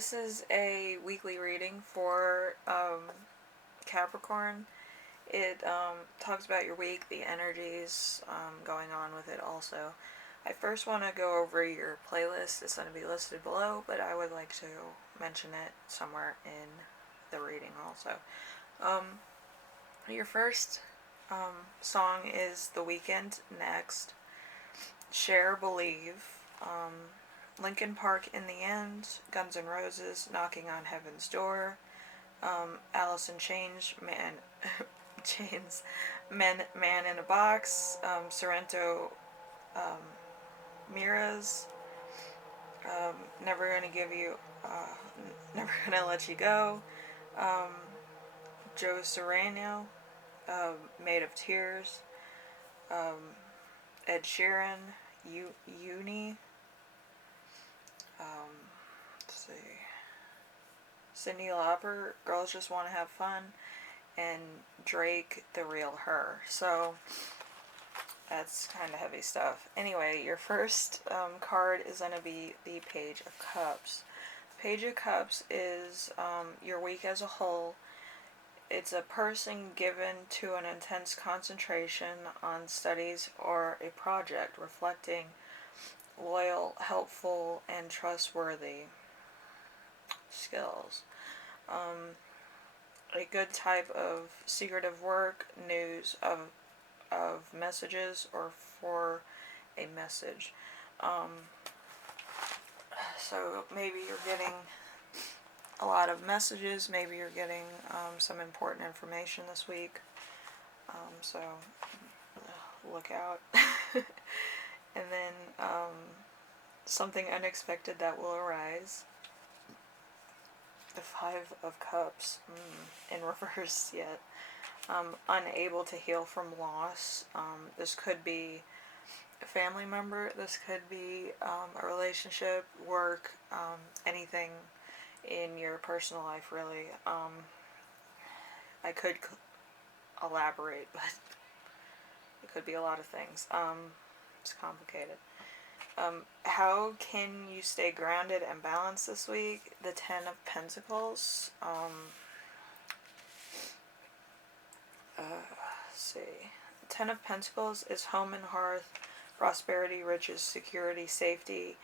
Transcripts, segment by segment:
This is a weekly reading for Capricorn. It talks about your week, the energies going on with it also. I first want to go over your playlist. It's going to be listed below, but I would like to mention it somewhere in the reading also. Your first song is The Weeknd Next, Cher Believe, Linkin Park in the End, Guns N' Roses, Knocking on Heaven's Door, Alice in Chains, Man in a Box, Sorrento, Mira's, Never Gonna Give You, Never Gonna Let You Go, Joe Serrano, Made of Tears, Ed Sheeran, UNI, let's see, Cyndi Lauper, Girls Just Want to Have Fun, and Drake, The Real Her. So that's kind of heavy stuff. Anyway, your first card is going to be the Page of Cups. The Page of Cups is your week as a whole. It's a person given to an intense concentration on studies or a project, reflecting loyal, helpful, and trustworthy skills. A good type of secretive work, news of messages, or for a message. So maybe you're getting a lot of messages, maybe you're getting some important information this week. So look out. And then something unexpected that will arise. The Five of Cups in reverse yet. Unable to heal from loss. This could be a family member. This could be a relationship, work, anything in your personal life, really. I could elaborate, but it could be a lot of things. It's complicated. How can you stay grounded and balanced this week? The Ten of Pentacles. Let's see. Ten of Pentacles is home and hearth, prosperity, riches, security, safety,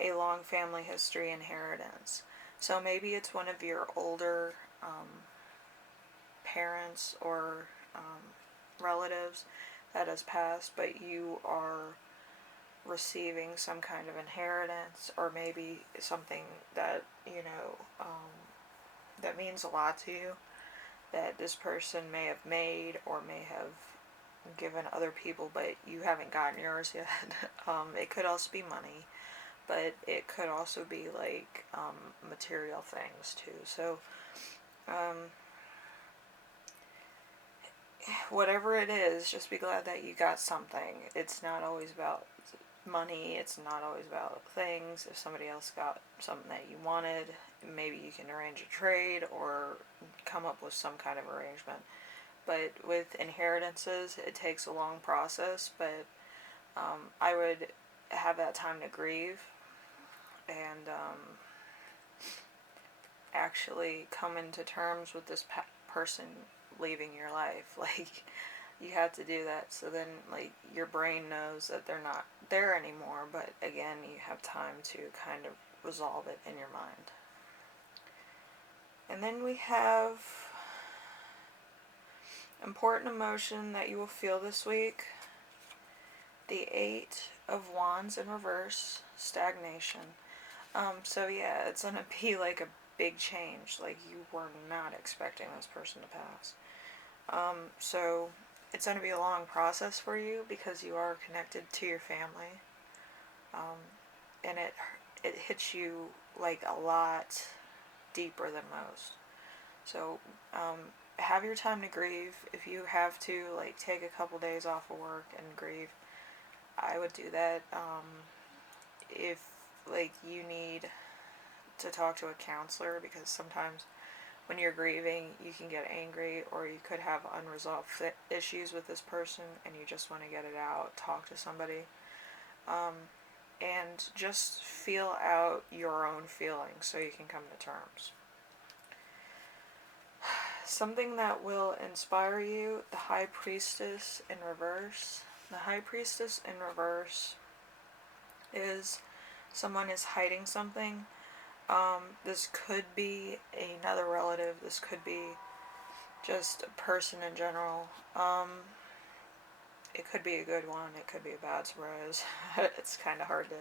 a long family history, inheritance. So maybe it's one of your older parents or relatives that has passed, but you are receiving some kind of inheritance, or maybe something that, that means a lot to you, that this person may have made or may have given other people, but you haven't gotten yours yet. It could also be money, but it could also be like material things too. So whatever it is, just be glad that you got something. It's not always about money, it's not always about things. If somebody else got something that you wanted, maybe you can arrange a trade or come up with some kind of arrangement. But with inheritances, it takes a long process, but I would have that time to grieve and actually come into terms with this person leaving your life. Like, you have to do that, so then, like, your brain knows that they're not there anymore, but again, you have time to kind of resolve it in your mind. And then we have important emotion that you will feel this week. The Eight of Wands in reverse, stagnation. So yeah, it's gonna be like a big change. Like, you were not expecting this person to pass. So it's going to be a long process for you because you are connected to your family. And it hits you like a lot deeper than most. So have your time to grieve. If you have to, like, take a couple days off of work and grieve, I would do that. If, like, you need to talk to a counselor, because sometimes when you're grieving, you can get angry, or you could have unresolved issues with this person and you just want to get it out, talk to somebody. and just feel out your own feelings so you can come to terms. Something that will inspire you, the High Priestess in reverse. The High Priestess in reverse is someone is hiding something. This could be another relative. This could be just a person in general. It could be a good one. It could be a bad surprise. It's kind of hard to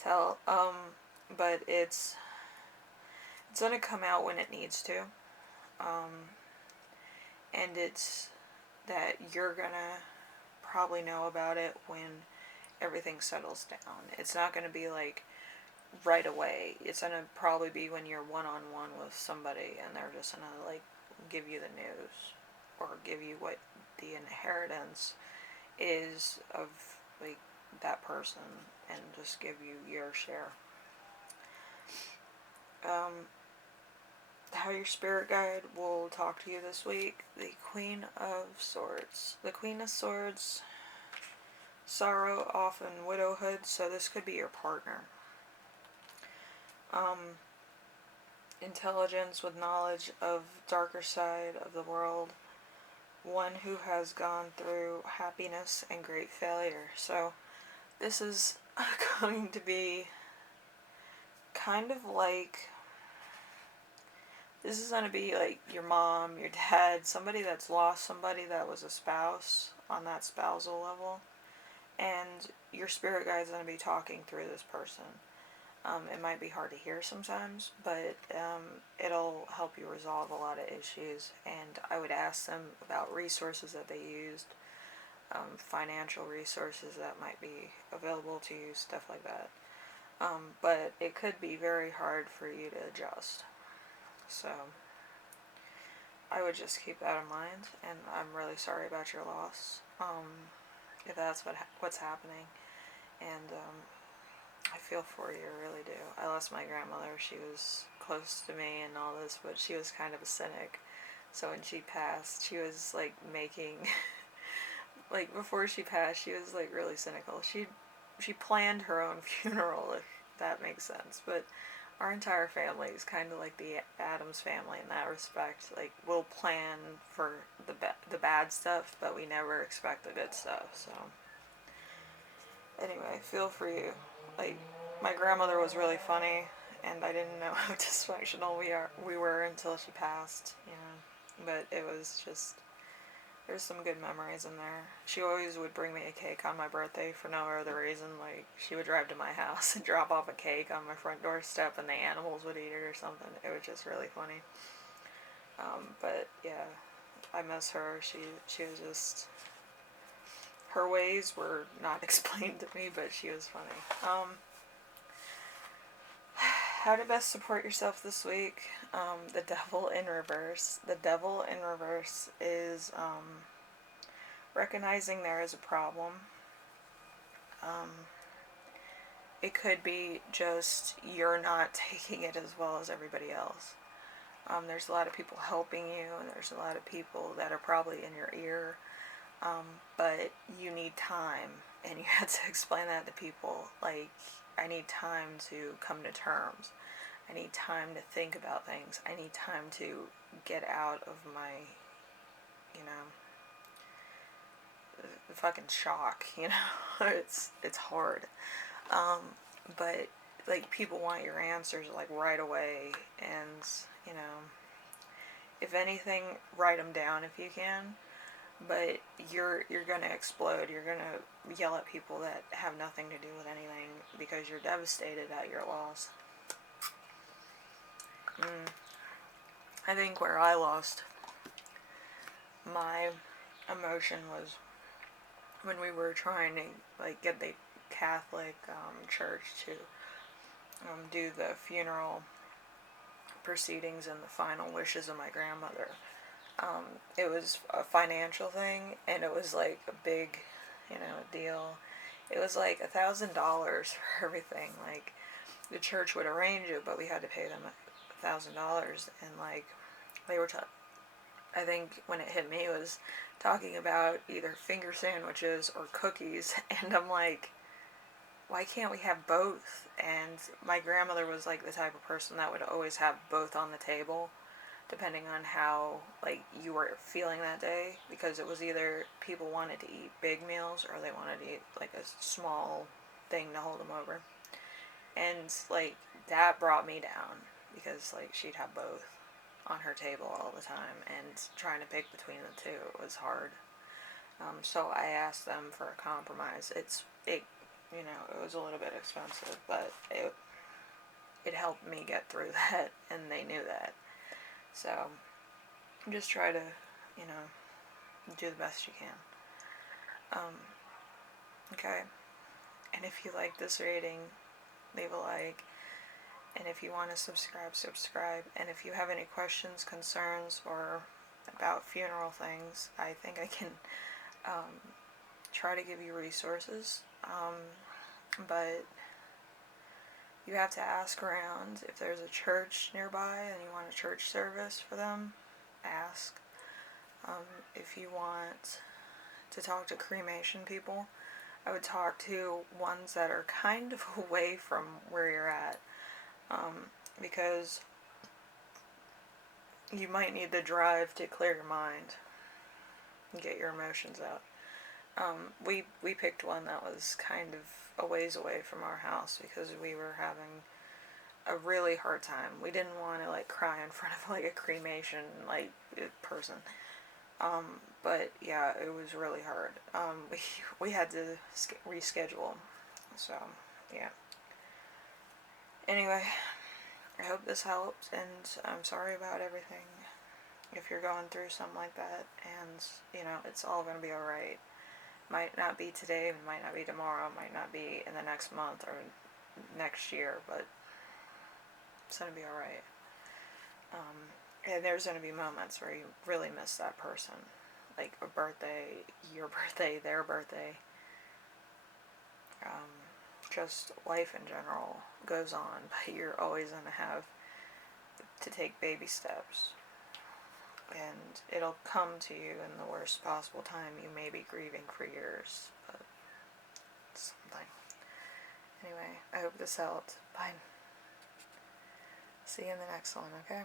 tell. But it's gonna come out when it needs to. And it's that you're gonna probably know about it when everything settles down. It's not gonna be like right away. It's gonna probably be when you're one-on-one with somebody and they're just gonna like give you the news or give you what the inheritance is of like that person and just give you your share. How your spirit guide will talk to you this week. The Queen of Swords. The Queen of Swords, sorrow, often widowhood, so this could be your partner. Intelligence with knowledge of darker side of the world. One who has gone through happiness and great failure. So this is going to be kind of like, this is going to be like your mom, your dad, somebody that's lost somebody that was a spouse on that spousal level. And your spirit guide is going to be talking through this person. It might be hard to hear sometimes, but it'll help you resolve a lot of issues. And I would ask them about resources that they used, financial resources that might be available to you, stuff like that. But it could be very hard for you to adjust. So I would just keep that in mind, and I'm really sorry about your loss, if that's what's happening. And I feel for you, I really do. I lost my grandmother. She was close to me and all this, but she was kind of a cynic. So when she passed, she was like making, like before she passed, she was like really cynical. She planned her own funeral, if that makes sense. But our entire family is kind of like the Addams family in that respect. Like, we'll plan for the bad stuff, but we never expect the good stuff. So anyway, feel for you. Like, my grandmother was really funny, and I didn't know how dysfunctional we were until she passed, you know. But it was just, there's some good memories in there. She always would bring me a cake on my birthday for no other reason. Like, she would drive to my house and drop off a cake on my front doorstep, and the animals would eat it or something. It was just really funny. But yeah, I miss her. She was just, her ways were not explained to me, but she was funny. How to best support yourself this week. The Devil in Reverse. The Devil in Reverse is recognizing there is a problem. It could be just you're not taking it as well as everybody else. There's a lot of people helping you, and there's a lot of people that are probably in your ear. But you need time, and you have to explain that to people. Like, I need time to come to terms. I need time to think about things. I need time to get out of my, you know, fucking shock, you know. It's hard. But like, people want your answers like right away, and you know, if anything, write them down if you can. But you're gonna explode. You're gonna yell at people that have nothing to do with anything because you're devastated at your loss. I think where I lost my emotion was when we were trying to like get the Catholic church to do the funeral proceedings and the final wishes of my grandmother. It was a financial thing, and it was like a big, you know, deal. It was like $1,000 for everything. Like, the church would arrange it, but we had to pay them $1,000, and like, they were I think when it hit me, it was talking about either finger sandwiches or cookies, and I'm like, why can't we have both? And my grandmother was like the type of person that would always have both on the table, depending on how like you were feeling that day, because it was either people wanted to eat big meals or they wanted to eat like a small thing to hold them over. And like that brought me down because like she'd have both on her table all the time, and trying to pick between the two was hard. So I asked them for a compromise. It it was a little bit expensive, but it helped me get through that, and they knew that. So just try to do the best you can. Um, okay, and if you like this rating, leave a like. And if you want to subscribe. And if you have any questions, concerns, or about funeral things, I think I can try to give you resources. But you have to ask around. If there's a church nearby and you want a church service for them, ask. If you want to talk to cremation people, I would talk to ones that are kind of away from where you're at. Because you might need the drive to clear your mind and get your emotions out. We picked one that was kind of a ways away from our house because we were having a really hard time. We didn't want to like cry in front of like a cremation like person. But yeah, it was really hard. We had to reschedule. So yeah. Anyway, I hope this helped, and I'm sorry about everything. If you're going through something like that, and it's all gonna be alright. Might not be today, might not be tomorrow, might not be in the next month or next year, but it's gonna be alright. And there's gonna be moments where you really miss that person, like a birthday, your birthday, their birthday. Just life in general goes on, but you're always gonna have to take baby steps. And it'll come to you in the worst possible time. You may be grieving for years, but it's something. Anyway, I hope this helped. Bye. See you in the next one, okay?